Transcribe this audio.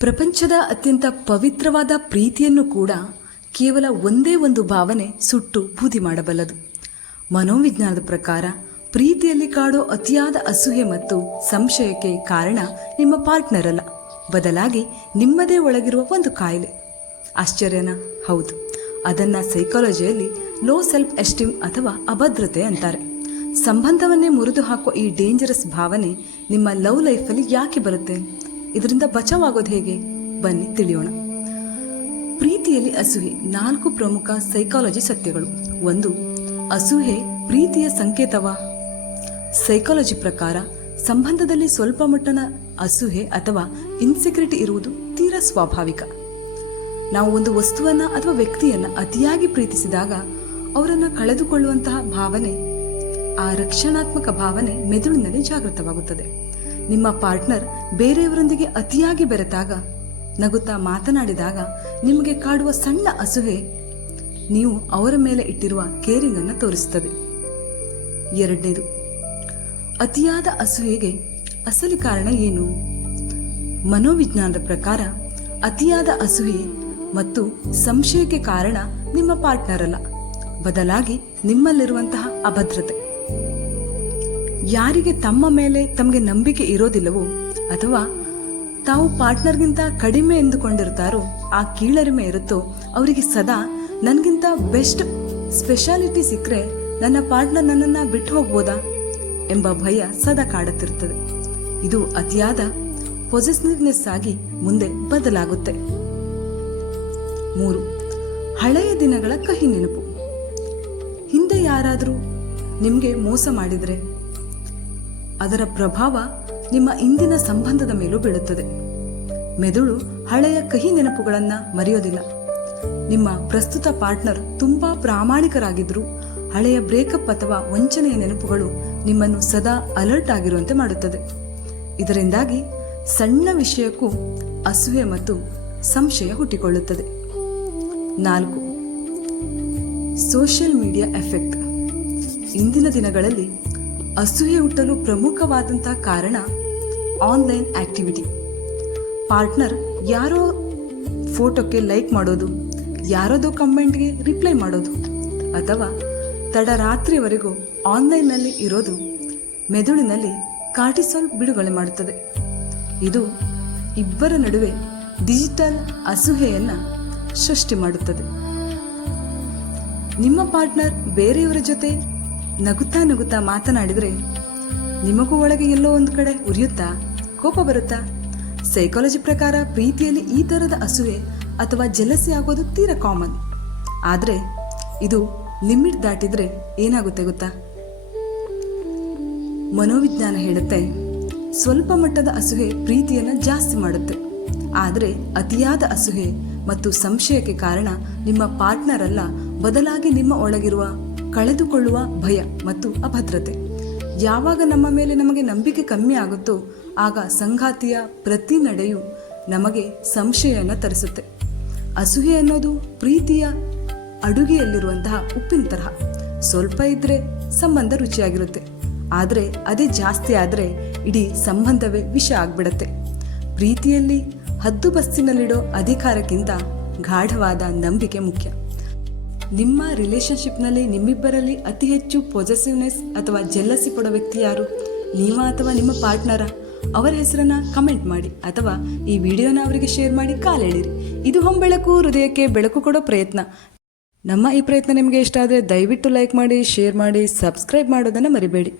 ಪ್ರಪಂಚದ ಅತ್ಯಂತ ಪವಿತ್ರವಾದ ಪ್ರೀತಿಯನ್ನು ಕೂಡ ಕೇವಲ ಒಂದೇ ಒಂದು ಭಾವನೆ ಸುಟ್ಟು ಬೂದಿ ಮಾಡಬಲ್ಲದು. ಮನೋವಿಜ್ಞಾನದ ಪ್ರಕಾರ ಪ್ರೀತಿಯಲ್ಲಿ ಕಾಡೋ ಅತಿಯಾದ ಅಸೂಯೆ ಮತ್ತು ಸಂಶಯಕ್ಕೆ ಕಾರಣ ನಿಮ್ಮ ಪಾರ್ಟ್ನರ್ ಅಲ್ಲ, ಬದಲಾಗಿ ನಿಮ್ಮದೇ ಒಳಗಿರುವ ಒಂದು ಕಾಯಿಲೆ. ಆಶ್ಚರ್ಯನಾ? ಹೌದು. ಅದನ್ನು ಸೈಕಾಲಜಿಯಲ್ಲಿ ಲೋ ಸೆಲ್ಫ್ ಎಸ್ಟೀಮ್ ಅಥವಾ ಅಭದ್ರತೆ ಅಂತಾರೆ. ಸಂಬಂಧವನ್ನೇ ಮುರಿದು ಹಾಕೋ ಈ ಡೇಂಜರಸ್ ಭಾವನೆ ನಿಮ್ಮ ಲವ್ ಲೈಫಲ್ಲಿ ಯಾಕೆ ಬರುತ್ತೆ? ಇದರಿಂದ ಬಚಾವಾಗೋದು ಹೇಗೆ? ಬನ್ನಿ ತಿಳಿಯೋಣ. ಪ್ರೀತಿಯಲ್ಲಿ ಅಸೂಯೆ 4 ಪ್ರಮುಖ ಸೈಕಾಲಜಿ ಸತ್ಯಗಳು. 1. ಅಸೂಯೆ ಪ್ರೀತಿಯ ಸಂಕೇತವಾ? ಸೈಕಾಲಜಿ ಪ್ರಕಾರ ಸಂಬಂಧದಲ್ಲಿ ಸ್ವಲ್ಪ ಮಟ್ಟನ ಅಸೂಯೆ ಅಥವಾ ಇನ್ಸೆಕ್ಯೂರಿಟಿ ಇರುವುದು ತೀರಾ ಸ್ವಾಭಾವಿಕ. ನಾವು ಒಂದು ವಸ್ತುವನ್ನ ಅಥವಾ ವ್ಯಕ್ತಿಯನ್ನ ಅತಿಯಾಗಿ ಪ್ರೀತಿಸಿದಾಗ ಅವರನ್ನು ಕಳೆದುಕೊಳ್ಳುವಂತಹ ಭಾವನೆ, ಆ ರಕ್ಷಣಾತ್ಮಕ ಭಾವನೆ ಮೆದುಳಿನಲ್ಲಿ ಜಾಗೃತವಾಗುತ್ತದೆ. ನಿಮ್ಮ ಪಾರ್ಟ್ನರ್ ಬೇರೆಯವರೊಂದಿಗೆ ಅತಿಯಾಗಿ ಬೆರೆತಾಗ, ನಗುತ್ತಾ ಮಾತನಾಡಿದಾಗ ನಿಮಗೆ ಕಾಡುವ ಸಣ್ಣ ಅಸೂಯೆ ನೀವು ಅವರ ಮೇಲೆ ಇಟ್ಟಿರುವ ಕೇರಿಂಗ್ ಅನ್ನು ತೋರಿಸುತ್ತದೆ. 2. ಅತಿಯಾದ ಅಸೂಯೆಗೆ ಅಸಲಿ ಕಾರಣ ಏನು? ಮನೋವಿಜ್ಞಾನದ ಪ್ರಕಾರ ಅತಿಯಾದ ಅಸೂಯೆ ಮತ್ತು ಸಂಶಯಕ್ಕೆ ಕಾರಣ ನಿಮ್ಮ ಪಾರ್ಟ್ನರ್ ಅಲ್ಲ, ಬದಲಾಗಿ ನಿಮ್ಮಲ್ಲಿರುವಂತಹ ಅಭದ್ರತೆ. ಯಾರಿಗೆ ತಮ್ಮ ಮೇಲೆ ತಮಗೆ ನಂಬಿಕೆ ಇರೋದಿಲ್ಲವೋ ಅಥವಾ ತಾವು ಪಾರ್ಟ್ನರ್ಗಿಂತ ಕಡಿಮೆ ಎಂದುಕೊಂಡಿರ್ತಾರೋ, ಆ ಕೀಳರಿಮೆ ಇರುತ್ತೋ, ಅವರಿಗೆ ಸದಾ ನನಗಿಂತ ಬೆಸ್ಟ್ ಸ್ಪೆಷಾಲಿಟಿ ಸಿಕ್ಕರೆ ನನ್ನ ಪಾರ್ಟ್ನರ್ ನನ್ನನ್ನು ಬಿಟ್ಟು ಹೋಗ್ಬೋದಾ ಎಂಬ ಭಯ ಸದಾ ಕಾಡುತ್ತಿರುತ್ತದೆ. ಇದು ಅತಿಯಾದ ಪೊಸೆಸಿವ್ನೆಸ್ ಆಗಿ ಮುಂದೆ ಬದಲಾಗುತ್ತೆ. 3. ಹಳೆಯ ದಿನಗಳ ಕಹಿ ನೆನಪು. ಹಿಂದೆ ಯಾರಾದರೂ ನಿಮಗೆ ಮೋಸ ಮಾಡಿದರೆ ಅದರ ಪ್ರಭಾವ ನಿಮ್ಮ ಇಂದಿನ ಸಂಬಂಧದ ಮೇಲೂ ಬೀಳುತ್ತದೆ. ಮೆದುಳು ಹಳೆಯ ಕಹಿ ನೆನಪುಗಳನ್ನು ಮರೆಯೋದಿಲ್ಲ. ನಿಮ್ಮ ಪ್ರಸ್ತುತ ಪಾರ್ಟ್ನರ್ ತುಂಬಾ ಪ್ರಾಮಾಣಿಕರಾಗಿದ್ದರೂ ಹಳೆಯ ಬ್ರೇಕಪ್ ಅಥವಾ ವಂಚನೆಯ ನೆನಪುಗಳು ನಿಮ್ಮನ್ನು ಸದಾ ಅಲರ್ಟ್ ಆಗಿರುವಂತೆ ಮಾಡುತ್ತದೆ. ಇದರಿಂದಾಗಿ ಸಣ್ಣ ವಿಷಯಕ್ಕೂ ಅಸೂಯೆ ಮತ್ತು ಸಂಶಯ ಹುಟ್ಟಿಕೊಳ್ಳುತ್ತದೆ. 4. Social media effect. ಇಂದಿನ ದಿನಗಳಲ್ಲಿ ಅಸೂಯೆ ಹುಟ್ಟಲು ಪ್ರಮುಖವಾದಂತಹ ಕಾರಣ ಆನ್ಲೈನ್ ಆಕ್ಟಿವಿಟಿ. ಪಾರ್ಟ್ನರ್ ಯಾರೋ ಫೋಟೋಕ್ಕೆ ಲೈಕ್ ಮಾಡೋದು, ಯಾರದೋ ಕಮೆಂಟ್ಗೆ ರಿಪ್ಲೈ ಮಾಡೋದು ಅಥವಾ ತಡರಾತ್ರಿವರೆಗೂ ಆನ್ಲೈನ್ನಲ್ಲಿ ಇರೋದು ಮೆದುಳಿನಲ್ಲಿ ಕಾರ್ಟಿಸಾಲ್ ಬಿಡುಗಡೆ ಮಾಡುತ್ತದೆ. ಇದು ಇಬ್ಬರ ನಡುವೆ ಡಿಜಿಟಲ್ ಅಸೂಯೆಯನ್ನು ಸೃಷ್ಟಿ ಮಾಡುತ್ತದೆ. ನಿಮ್ಮ ಪಾರ್ಟ್ನರ್ ಬೇರೆಯವರ ಜೊತೆ ನಗುತ್ತಾ ನಗುತ್ತಾ ಮಾತನಾಡಿದರೆ ನಿಮಗೂ ಒಳಗೆ ಎಲ್ಲೋ ಒಂದು ಕಡೆ ಉರಿಯುತ್ತಾ, ಕೋಪ ಬರುತ್ತಾ? ಸೈಕಾಲಜಿ ಪ್ರಕಾರ ಪ್ರೀತಿಯಲ್ಲಿ ಈ ಥರದ ಅಸೂಯೆ ಅಥವಾ ಜೆಲಸಿ ಆಗೋದು ತೀರಾ ಕಾಮನ್. ಆದರೆ ಇದು ಲಿಮಿಟ್ ದಾಟಿದ್ರೆ ಏನಾಗುತ್ತೆ ಗೊತ್ತಾ? ಮನೋವಿಜ್ಞಾನ ಹೇಳುತ್ತೆ, ಸ್ವಲ್ಪ ಮಟ್ಟದ ಅಸೂಯೆ ಪ್ರೀತಿಯನ್ನು ಜಾಸ್ತಿ ಮಾಡುತ್ತೆ. ಆದರೆ ಅತಿಯಾದ ಅಸೂಯೆ ಮತ್ತು ಸಂಶಯಕ್ಕೆ ಕಾರಣ ನಿಮ್ಮ ಪಾರ್ಟ್ನರ್ ಅಲ್ಲ, ಬದಲಾಗಿ ನಿಮ್ಮ ಒಳಗಿರುವ ಕಳೆದುಕೊಳ್ಳುವ ಭಯ ಮತ್ತು ಅಭದ್ರತೆ. ಯಾವಾಗ ನಮ್ಮ ಮೇಲೆ ನಮಗೆ ನಂಬಿಕೆ ಕಮ್ಮಿ ಆಗುತ್ತೋ ಆಗ ಸಂಗಾತಿಯ ಪ್ರತಿ ನಡೆಯು ನಮಗೆ ಸಂಶಯವನ್ನು ತರಿಸುತ್ತೆ. ಅಸೂಯೆ ಅನ್ನೋದು ಪ್ರೀತಿಯ ಅಡುಗೆಯಲ್ಲಿರುವಂತಹ ಉಪ್ಪಿನ ತರಹ. ಸ್ವಲ್ಪ ಇದ್ರೆ ಸಂಬಂಧ ರುಚಿಯಾಗಿರುತ್ತೆ, ಆದರೆ ಅದೇ ಜಾಸ್ತಿ ಆದರೆ ಇಡೀ ಸಂಬಂಧವೇ ವಿಷ ಆಗ್ಬಿಡತ್ತೆ. ಪ್ರೀತಿಯಲ್ಲಿ ಹದ್ದುಬಸ್ತಿನಲ್ಲಿಡೋ ಅಧಿಕಾರಕ್ಕಿಂತ ಗಾಢವಾದ ನಂಬಿಕೆ ಮುಖ್ಯ. ನಿಮ್ಮ ರಿಲೇಶನ್ಶಿಪ್ನಲ್ಲಿ ನಿಮ್ಮಿಬ್ಬರಲ್ಲಿ ಅತಿ ಹೆಚ್ಚು ಪೊಸೆಸಿವ್ನೆಸ್ ಅಥವಾ ಜೆಲ್ಲಸಿ ಪಡೋ ವ್ಯಕ್ತಿ ಯಾರು? ನೀವಾ ಅಥವಾ ನಿಮ್ಮ ಪಾರ್ಟ್ನರ? ಅವರ ಹೆಸರನ್ನ ಕಮೆಂಟ್ ಮಾಡಿ ಅಥವಾ ಈ ವಿಡಿಯೋನ ಅವರಿಗೆ ಶೇರ್ ಮಾಡಿ ಕಾಲೆಳಿರಿ. ಇದು ಹೊಂಬೆಳಕು, ಹೃದಯಕ್ಕೆ ಬೆಳಕು ಕೊಡೋ ಪ್ರಯತ್ನ. ನಮ್ಮ ಈ ಪ್ರಯತ್ನ ನಿಮಗೆ ಇಷ್ಟ ಆದರೆ ದಯವಿಟ್ಟು ಲೈಕ್ ಮಾಡಿ, ಶೇರ್ ಮಾಡಿ, ಸಬ್ಸ್ಕ್ರೈಬ್ ಮಾಡೋದನ್ನು ಮರಿಬೇಡಿ.